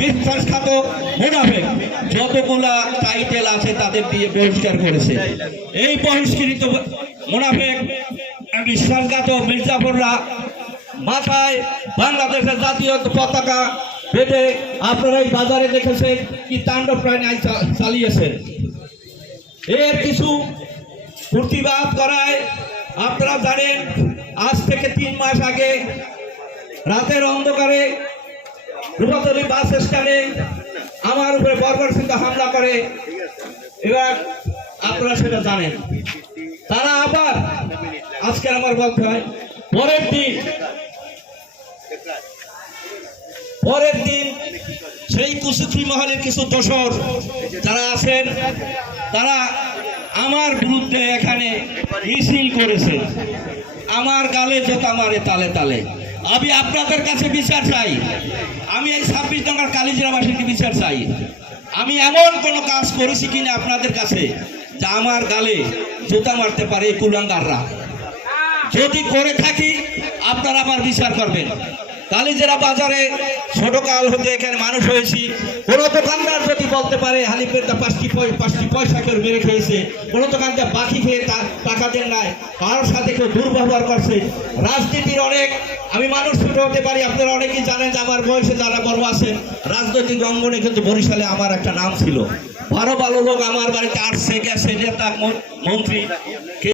বিশ্বাসঘাতক মুনাফেক। যতগুলা টাইটেল আছে তাদের দিয়ে বহিষ্কার করেছে। এই বহিষ্কৃত মুনাফেক বিশ্বাসঘাতক মির্জাফররা মাথায় বাংলাদেশের জাতীয় পতাকা বেঁধে আপনারা এই বাজারে দেখেছেন কি তাণ্ডব প্রায় আইন চালিয়েছেন এর কিছু প্রতিবাদ করায় আপনারা জানেন, আজ থেকে তিন মাস আগে রাতের অন্ধকারে রূপাতলি বাস স্ট্যান্ডে আমার উপরে বরবার সিং হামলা করে। এবার আপনারা সেটা জানেন। তারা আবার আজকে আমার বলতে হয় পরের দিন পরের দিন সেই কুসুফি মহলের কিছু দোসর যারা আছেন, তারা আমার বিরুদ্ধে এখানে মিছিল করেছে। আমার গালে জোতা মারে তালে তালে। আমি আপনাদের কাছে বিচার চাই। আমি এই ছাব্বিশ নম্বর কালিজিরাবাসীকে বিচার চাই। আমি এমন কোনো কাজ করেছি কিনা আপনাদের কাছে যা আমার গালে জুতা মারতে পারে কুলাঙ্গাররা। যদি করে থাকি, আপনারা আমার বিচার করবেন। কালিজেরা বাজারে ছোট কাল হতে এখানে মানুষ হয়েছি। কোন দোকানদার বলতে পারে, হালিফের দা পাঁচটি পাঁচটি পয়সা কেউ মেরে খেয়েছে। কোন দোকানদার বাকি খেয়ে তার টাকা দেন নাই। কারোর সাথে কেউ দুর্ব্যবহার করছে। রাজনীতির অনেক আমি মানুষ ছোট হতে পারি, আপনারা অনেকেই জানেন যে আমার বয়সে যারা বড় আছেন, রাজনৈতিক অঙ্গনে কিন্তু বরিশালে আমার একটা নাম ছিল। ভালো ভালো লোক আমার বাড়িতে আসছে, গেছে, নেতা, মন্ত্রী।